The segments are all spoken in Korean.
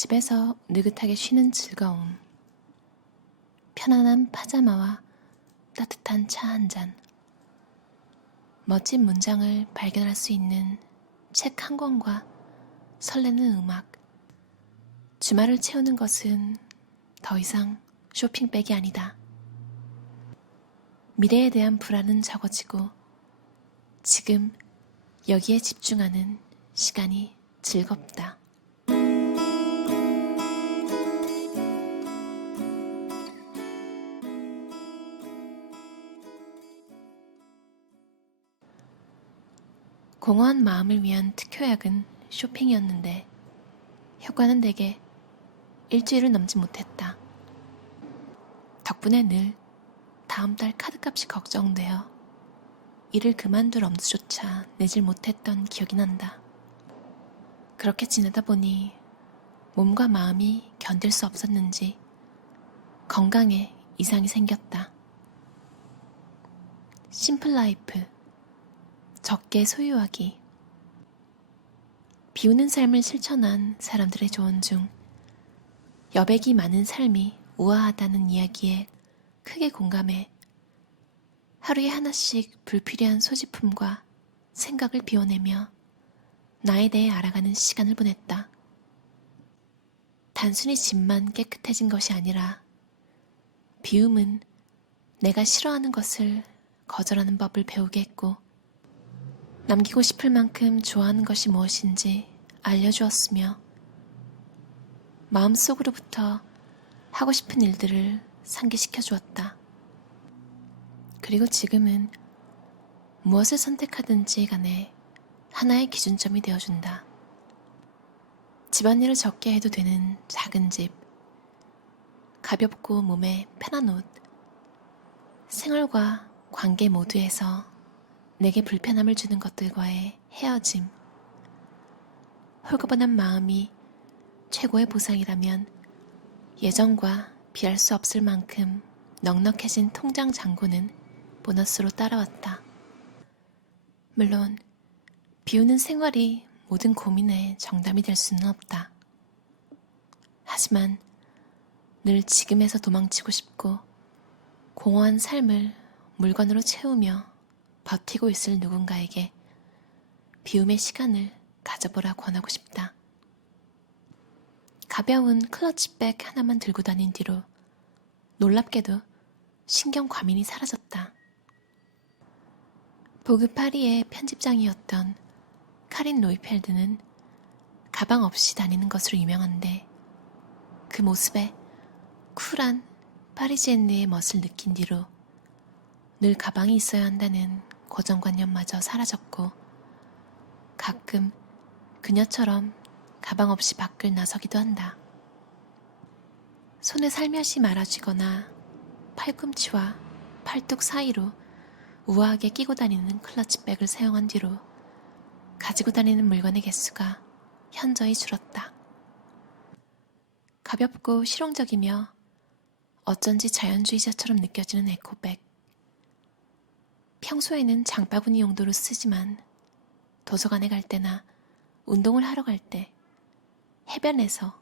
집에서 느긋하게 쉬는 즐거움, 편안한 파자마와 따뜻한 차 한 잔, 멋진 문장을 발견할 수 있는 책 한 권과 설레는 음악. 주말을 채우는 것은 더 이상 쇼핑백이 아니다. 미래에 대한 불안은 적어지고 지금 여기에 집중하는 시간이 즐겁다. 공허한 마음을 위한 특효약은 쇼핑이었는데 효과는 대개 일주일을 넘지 못했다. 덕분에 늘 다음 달 카드값이 걱정되어 일을 그만둘 엄두조차 내질 못했던 기억이 난다. 그렇게 지내다 보니 몸과 마음이 견딜 수 없었는지 건강에 이상이 생겼다. 심플 라이프, 적게 소유하기. 비우는 삶을 실천한 사람들의 조언 중 여백이 많은 삶이 우아하다는 이야기에 크게 공감해 하루에 하나씩 불필요한 소지품과 생각을 비워내며 나에 대해 알아가는 시간을 보냈다. 단순히 집만 깨끗해진 것이 아니라 비움은 내가 싫어하는 것을 거절하는 법을 배우게 했고 남기고 싶을 만큼 좋아하는 것이 무엇인지 알려주었으며 마음속으로부터 하고 싶은 일들을 상기시켜 주었다. 그리고 지금은 무엇을 선택하든지 간에 하나의 기준점이 되어준다. 집안일을 적게 해도 되는 작은 집, 가볍고 몸에 편한 옷, 생활과 관계 모두에서 내게 불편함을 주는 것들과의 헤어짐. 홀가분한 마음이 최고의 보상이라면 예전과 비할 수 없을 만큼 넉넉해진 통장 잔고는 보너스로 따라왔다. 물론 비우는 생활이 모든 고민의 정답이 될 수는 없다. 하지만 늘 지금에서 도망치고 싶고 공허한 삶을 물건으로 채우며 버티고 있을 누군가에게 비움의 시간을 가져보라 권하고 싶다. 가벼운 클러치백 하나만 들고 다닌 뒤로 놀랍게도 신경 과민이 사라졌다. 보그 파리의 편집장이었던 카린 로이펠드는 가방 없이 다니는 것으로 유명한데 그 모습에 쿨한 파리지엔느의 멋을 느낀 뒤로 늘 가방이 있어야 한다는 고정관념마저 사라졌고 가끔 그녀처럼 가방 없이 밖을 나서기도 한다. 손에 살며시 말아쥐거나 팔꿈치와 팔뚝 사이로 우아하게 끼고 다니는 클러치백을 사용한 뒤로 가지고 다니는 물건의 개수가 현저히 줄었다. 가볍고 실용적이며 어쩐지 자연주의자처럼 느껴지는 에코백. 평소에는 장바구니 용도로 쓰지만 도서관에 갈 때나 운동을 하러 갈 때, 해변에서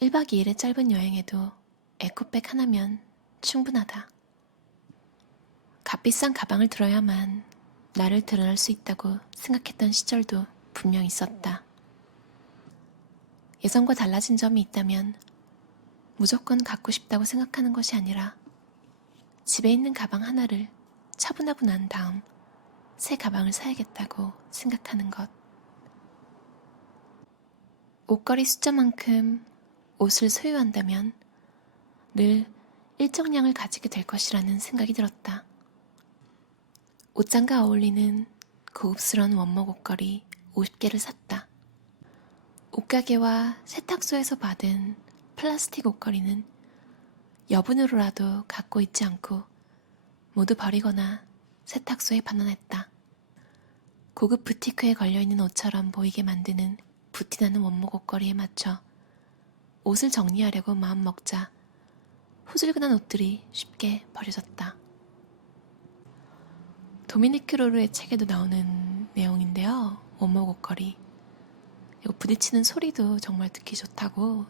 1박 2일의 짧은 여행에도 에코백 하나면 충분하다. 값비싼 가방을 들어야만 나를 드러낼 수 있다고 생각했던 시절도 분명 있었다. 예전과 달라진 점이 있다면 무조건 갖고 싶다고 생각하는 것이 아니라 집에 있는 가방 하나를 처분하고 난 다음 새 가방을 사야겠다고 생각하는 것. 옷걸이 숫자만큼 옷을 소유한다면 늘 일정량을 가지게 될 것이라는 생각이 들었다. 옷장과 어울리는 고급스러운 원목 옷걸이 50개를 샀다. 옷가게와 세탁소에서 받은 플라스틱 옷걸이는 여분으로라도 갖고 있지 않고 모두 버리거나 세탁소에 반환했다. 고급 부티크에 걸려있는 옷처럼 보이게 만드는 부티나는 원목 옷걸이에 맞춰 옷을 정리하려고 마음먹자 후줄근한 옷들이 쉽게 버려졌다. 도미니크 로르의 책에도 나오는 내용인데요. 원목 옷걸이. 이거 부딪히는 소리도 정말 듣기 좋다고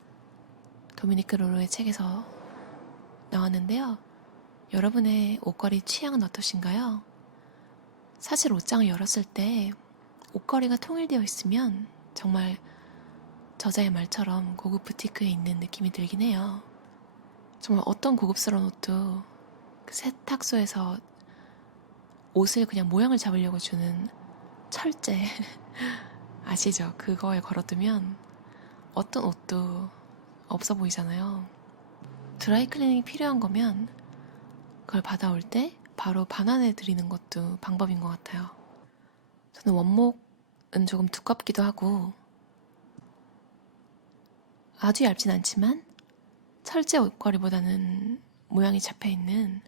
도미니크 로로의 책에서 나왔는데요. 여러분의 옷걸이 취향은 어떠신가요? 사실 옷장을 열었을 때 옷걸이가 통일되어 있으면 정말 저자의 말처럼 고급 부티크에 있는 느낌이 들긴 해요. 정말 어떤 고급스러운 옷도 그 세탁소에서 옷을 그냥 모양을 잡으려고 주는 철제 아시죠? 그거에 걸어두면 어떤 옷도 없어 보이잖아요. 드라이클리닝이 필요한 거면 그걸 받아올 때 바로 반환해 드리는 것도 방법인 것 같아요. 저는 원목은 조금 두껍기도 하고 아주 얇진 않지만 철제 옷걸이보다는 모양이 잡혀있는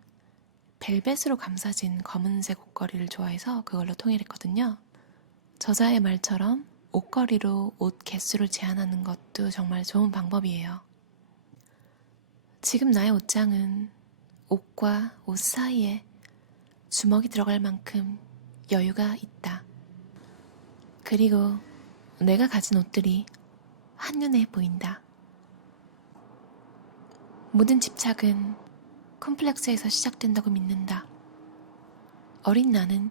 벨벳으로 감싸진 검은색 옷걸이를 좋아해서 그걸로 통일했거든요. 저자의 말처럼 옷걸이로 옷 개수를 제한하는 것도 정말 좋은 방법이에요. 지금 나의 옷장은 옷과 옷 사이에 주먹이 들어갈 만큼 여유가 있다. 그리고 내가 가진 옷들이 한눈에 보인다. 모든 집착은 콤플렉스에서 시작된다고 믿는다. 어린 나는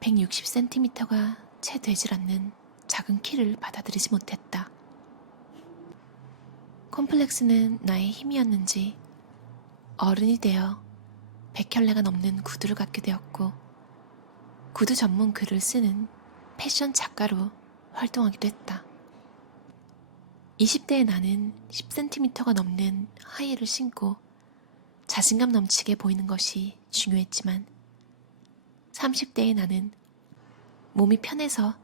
160cm가 채 되질 않는 작은 키를 받아들이지 못했다. 콤플렉스는 나의 힘이었는지 어른이 되어 100켤레가 넘는 구두를 갖게 되었고 구두 전문 글을 쓰는 패션 작가로 활동하기도 했다. 20대의 나는 10cm가 넘는 하이힐을 신고 자신감 넘치게 보이는 것이 중요했지만 30대의 나는 몸이 편해서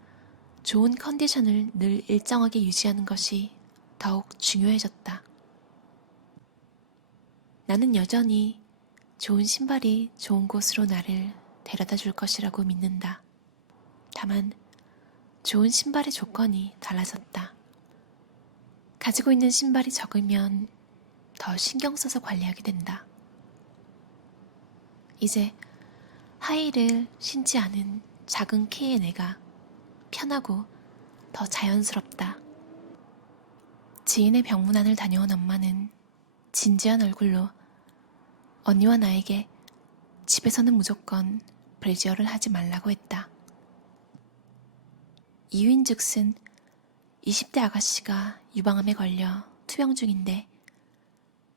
좋은 컨디션을 늘 일정하게 유지하는 것이 더욱 중요해졌다. 나는 여전히 좋은 신발이 좋은 곳으로 나를 데려다 줄 것이라고 믿는다. 다만 좋은 신발의 조건이 달라졌다. 가지고 있는 신발이 적으면 더 신경 써서 관리하게 된다. 이제 하이힐을 신지 않은 작은 키의 내가 편하고 더 자연스럽다. 지인의 병문안을 다녀온 엄마는 진지한 얼굴로 언니와 나에게 집에서는 무조건 브래지어를 하지 말라고 했다. 이유인즉슨 20대 아가씨가 유방암에 걸려 투병 중인데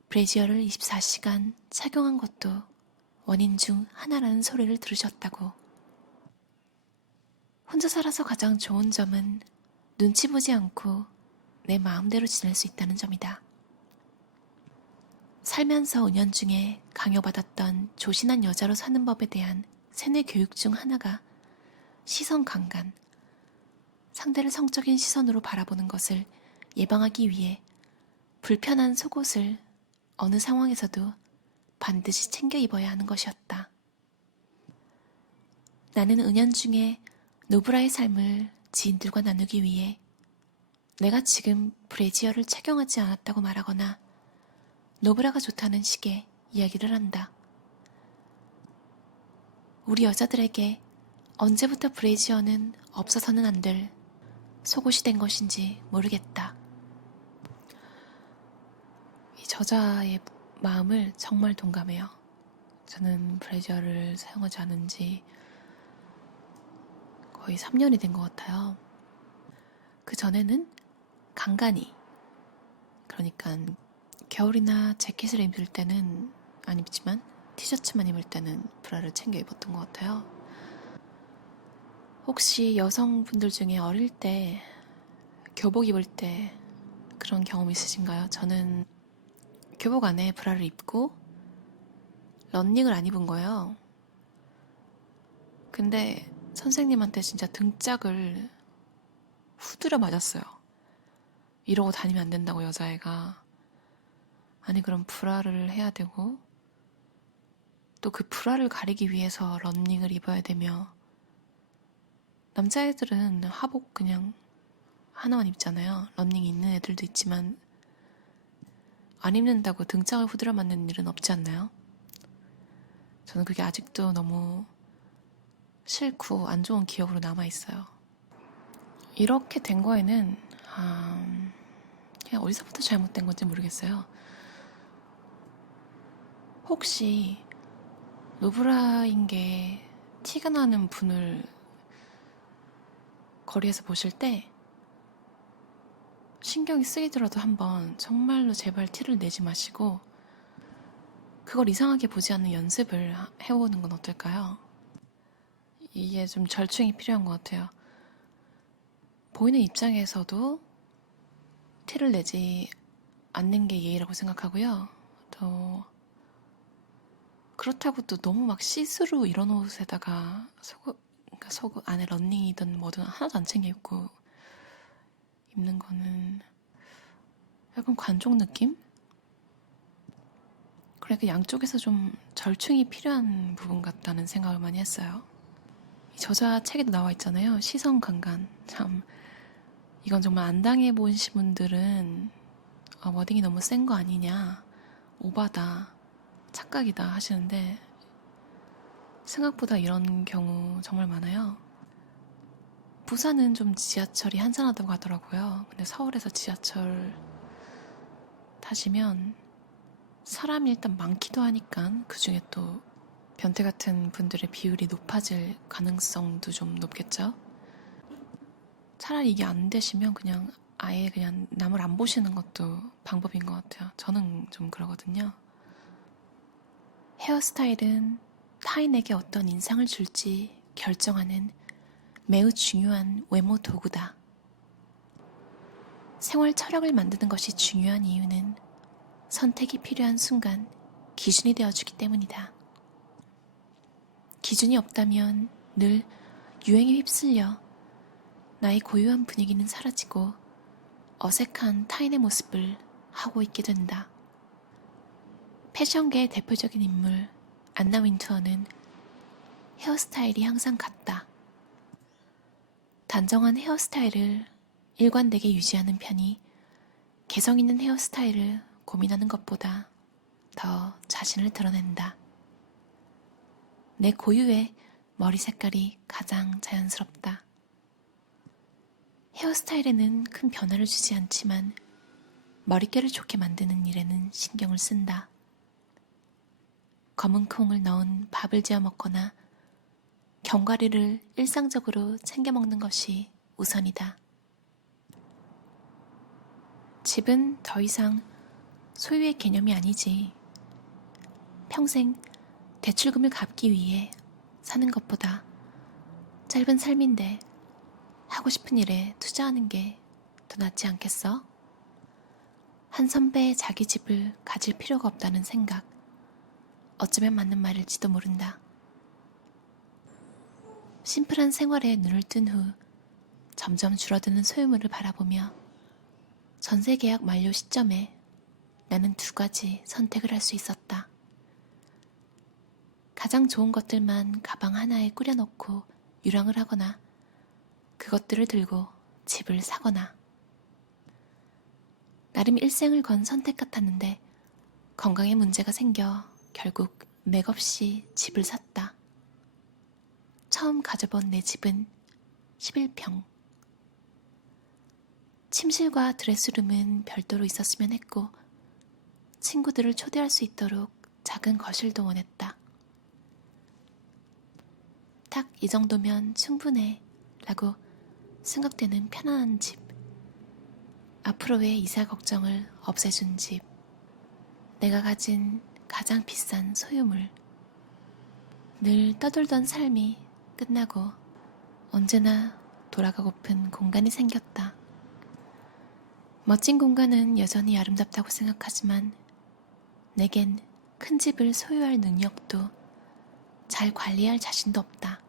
브래지어를 24시간 착용한 것도 원인 중 하나라는 소리를 들으셨다고. 혼자 살아서 가장 좋은 점은 눈치 보지 않고 내 마음대로 지낼 수 있다는 점이다. 살면서 은연중에 강요받았던 조신한 여자로 사는 법에 대한 세뇌 교육 중 하나가 시선 강간, 상대를 성적인 시선으로 바라보는 것을 예방하기 위해 불편한 속옷을 어느 상황에서도 반드시 챙겨 입어야 하는 것이었다. 나는 은연중에 노브라의 삶을 지인들과 나누기 위해 내가 지금 브래지어를 착용하지 않았다고 말하거나 노브라가 좋다는 식의 이야기를 한다. 우리 여자들에게 언제부터 브래지어는 없어서는 안 될 속옷이 된 것인지 모르겠다. 이 저자의 마음을 정말 동감해요. 저는 브래지어를 사용하지 않은 지 거의 3년이 된 것 같아요. 그 전에는 간간히, 그러니까 겨울이나 재킷을 입을 때는 안 입지만 티셔츠만 입을 때는 브라를 챙겨 입었던 것 같아요. 혹시 여성분들 중에 어릴 때 교복 입을 때 그런 경험 있으신가요? 저는 교복 안에 브라를 입고 런닝을 안 입은 거예요. 근데 선생님한테 진짜 등짝을 후드려 맞았어요. 이러고 다니면 안 된다고 여자애가. 아니 그럼 브라를 해야 되고 또 그 브라를 가리기 위해서 런닝을 입어야 되며 남자애들은 하복 그냥 하나만 입잖아요. 런닝 있는 애들도 있지만 안 입는다고 등짝을 후드려 맞는 일은 없지 않나요? 저는 그게 아직도 너무 싫고 안 좋은 기억으로 남아있어요. 이렇게 된 거에는 그냥 어디서부터 잘못된 건지 모르겠어요. 혹시 노브라인 게 티가 나는 분을 거리에서 보실 때 신경이 쓰이더라도 한번 정말로 제발 티를 내지 마시고 그걸 이상하게 보지 않는 연습을 해보는 건 어떨까요? 이게 좀 절충이 필요한 것 같아요. 보이는 입장에서도 티를 내지 않는 게 예의라고 생각하고요. 또 그렇다고 또 너무 막 시스루 이런 옷에다가 속옷 안에 런닝이든 뭐든 하나도 안 챙겨 입고 입는 거는 약간 관종 느낌? 그래, 그 양쪽에서 좀 절충이 필요한 부분 같다는 생각을 많이 했어요. 이 저자 책에도 나와 있잖아요. 시선 강간. 참, 이건 정말 안 당해보신 분들은 워딩이 너무 센 거 아니냐, 오바다, 착각이다 하시는데 생각보다 이런 경우 정말 많아요. 부산은 좀 지하철이 한산하다고 하더라고요. 근데 서울에서 지하철 타시면 사람이 일단 많기도 하니까 그 중에 또 변태 같은 분들의 비율이 높아질 가능성도 좀 높겠죠. 차라리 이게 안 되시면 그냥 아예 그냥 남을 안 보시는 것도 방법인 것 같아요. 저는 좀 그러거든요. 헤어스타일은 타인에게 어떤 인상을 줄지 결정하는 매우 중요한 외모 도구다. 생활 철학을 만드는 것이 중요한 이유는 선택이 필요한 순간 기준이 되어주기 때문이다. 기준이 없다면 늘 유행에 휩쓸려 나의 고유한 분위기는 사라지고 어색한 타인의 모습을 하고 있게 된다. 패션계의 대표적인 인물 안나 윈투어는 헤어스타일이 항상 같다. 단정한 헤어스타일을 일관되게 유지하는 편이 개성 있는 헤어스타일을 고민하는 것보다 더 자신을 드러낸다. 내 고유의 머리 색깔이 가장 자연스럽다. 헤어스타일에는 큰 변화를 주지 않지만 머릿결을 좋게 만드는 일에는 신경을 쓴다. 검은 콩을 넣은 밥을 지어 먹거나 견과류를 일상적으로 챙겨 먹는 것이 우선이다. 집은 더 이상 소유의 개념이 아니지. 평생 대출금을 갚기 위해 사는 것보다 짧은 삶인데 하고 싶은 일에 투자하는 게 더 낫지 않겠어? 한 선배의 자기 집을 가질 필요가 없다는 생각. 어쩌면 맞는 말일지도 모른다. 심플한 생활에 눈을 뜬 후 점점 줄어드는 소유물을 바라보며 전세 계약 만료 시점에 나는 두 가지 선택을 할 수 있었다. 가장 좋은 것들만 가방 하나에 꾸려놓고 유랑을 하거나 그것들을 들고 집을 사거나. 나름 일생을 건 선택 같았는데 건강에 문제가 생겨 결국 맥없이 집을 샀다. 처음 가져본 내 집은 11평. 침실과 드레스룸은 별도로 있었으면 했고 친구들을 초대할 수 있도록 작은 거실도 원했다. 딱 이 정도면 충분해 라고 생각되는 편안한 집. 앞으로의 이사 걱정을 없애준 집. 내가 가진 가장 비싼 소유물. 늘 떠돌던 삶이 끝나고 언제나 돌아가고픈 공간이 생겼다. 멋진 공간은 여전히 아름답다고 생각하지만 내겐 큰 집을 소유할 능력도 잘 관리할 자신도 없다.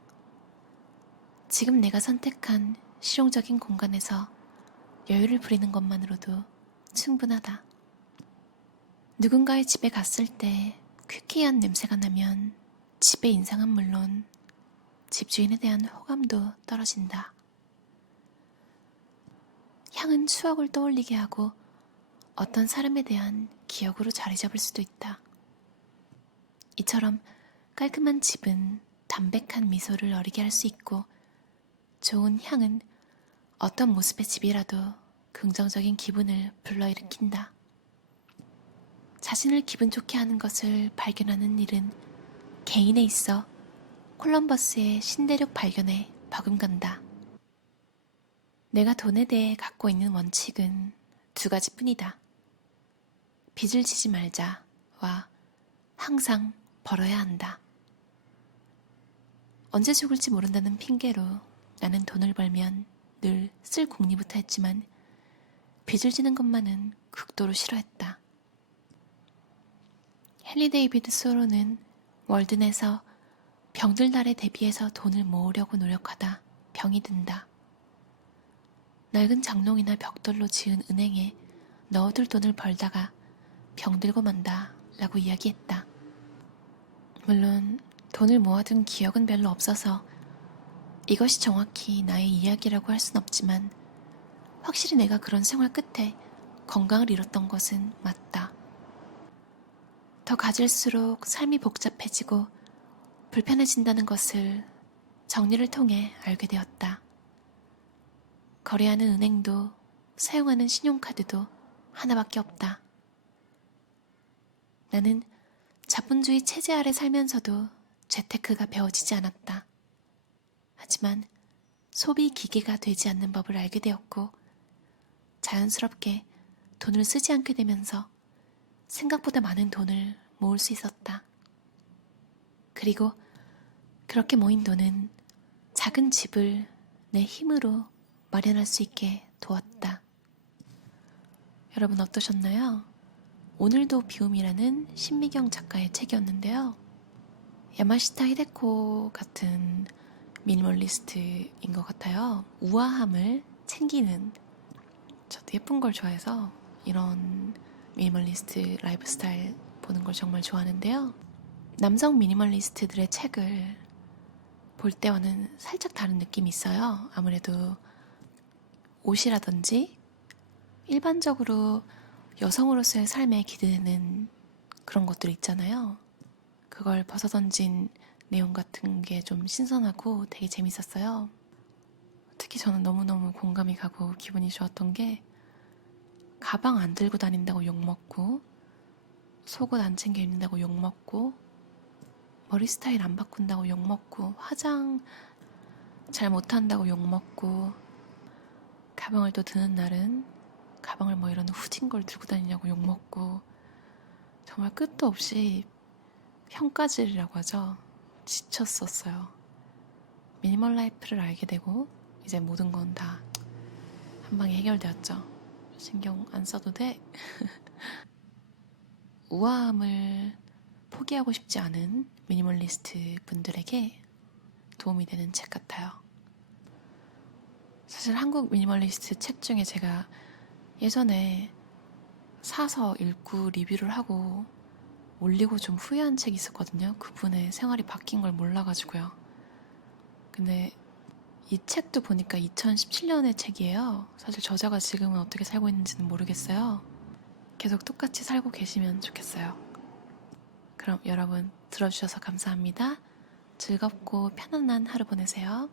지금 내가 선택한 실용적인 공간에서 여유를 부리는 것만으로도 충분하다. 누군가의 집에 갔을 때 퀴퀴한 냄새가 나면 집의 인상은 물론 집주인에 대한 호감도 떨어진다. 향은 추억을 떠올리게 하고 어떤 사람에 대한 기억으로 자리 잡을 수도 있다. 이처럼 깔끔한 집은 담백한 미소를 어리게 할 수 있고 좋은 향은 어떤 모습의 집이라도 긍정적인 기분을 불러일으킨다. 자신을 기분 좋게 하는 것을 발견하는 일은 개인에 있어 콜럼버스의 신대륙 발견에 버금간다. 내가 돈에 대해 갖고 있는 원칙은 두 가지뿐이다. 빚을 지지 말자와 항상 벌어야 한다. 언제 죽을지 모른다는 핑계로 나는 돈을 벌면 늘 쓸 궁리부터 했지만 빚을 지는 것만은 극도로 싫어했다. 헨리 데이비드 소로는 월든에서 병들 날에 대비해서 돈을 모으려고 노력하다 병이 든다. 낡은 장롱이나 벽돌로 지은 은행에 넣어둘 돈을 벌다가 병들고 만다 라고 이야기했다. 물론 돈을 모아둔 기억은 별로 없어서 이것이 정확히 나의 이야기라고 할 순 없지만 확실히 내가 그런 생활 끝에 건강을 잃었던 것은 맞다. 더 가질수록 삶이 복잡해지고 불편해진다는 것을 정리를 통해 알게 되었다. 거래하는 은행도 사용하는 신용카드도 하나밖에 없다. 나는 자본주의 체제 아래 살면서도 재테크가 배워지지 않았다. 하지만 소비 기계가 되지 않는 법을 알게 되었고 자연스럽게 돈을 쓰지 않게 되면서 생각보다 많은 돈을 모을 수 있었다. 그리고 그렇게 모인 돈은 작은 집을 내 힘으로 마련할 수 있게 도왔다. 여러분 어떠셨나요? 오늘도 비움이라는 신미경 작가의 책이었는데요. 야마시타 히데코 같은 미니멀리스트인 것 같아요. 우아함을 챙기는, 저도 예쁜 걸 좋아해서 이런 미니멀리스트 라이프 스타일 보는 걸 정말 좋아하는데요. 남성 미니멀리스트들의 책을 볼 때와는 살짝 다른 느낌이 있어요. 아무래도 옷이라든지 일반적으로 여성으로서의 삶에 기대는 그런 것들 있잖아요. 그걸 벗어던진 내용 같은 게 좀 신선하고 되게 재밌었어요. 특히 저는 너무너무 공감이 가고 기분이 좋았던 게 가방 안 들고 다닌다고 욕먹고 속옷 안 챙겨 입는다고 욕먹고 머리 스타일 안 바꾼다고 욕먹고 화장 잘 못한다고 욕먹고 가방을 또 드는 날은 가방을 뭐 이런 후진 걸 들고 다니냐고 욕먹고 정말 끝도 없이 평가질이라고 하죠. 지쳤었어요. 미니멀 라이프를 알게 되고 이제 모든 건 다 한 방에 해결되었죠. 신경 안 써도 돼. 우아함을 포기하고 싶지 않은 미니멀리스트 분들에게 도움이 되는 책 같아요. 사실 한국 미니멀리스트 책 중에 제가 예전에 사서 읽고 리뷰를 하고 올리고 좀 후회한 책이 있었거든요. 그분의 생활이 바뀐 걸 몰라가지고요. 근데 이 책도 보니까 2017년의 책이에요. 사실 저자가 지금은 어떻게 살고 있는지는 모르겠어요. 계속 똑같이 살고 계시면 좋겠어요. 그럼 여러분 들어주셔서 감사합니다. 즐겁고 편안한 하루 보내세요.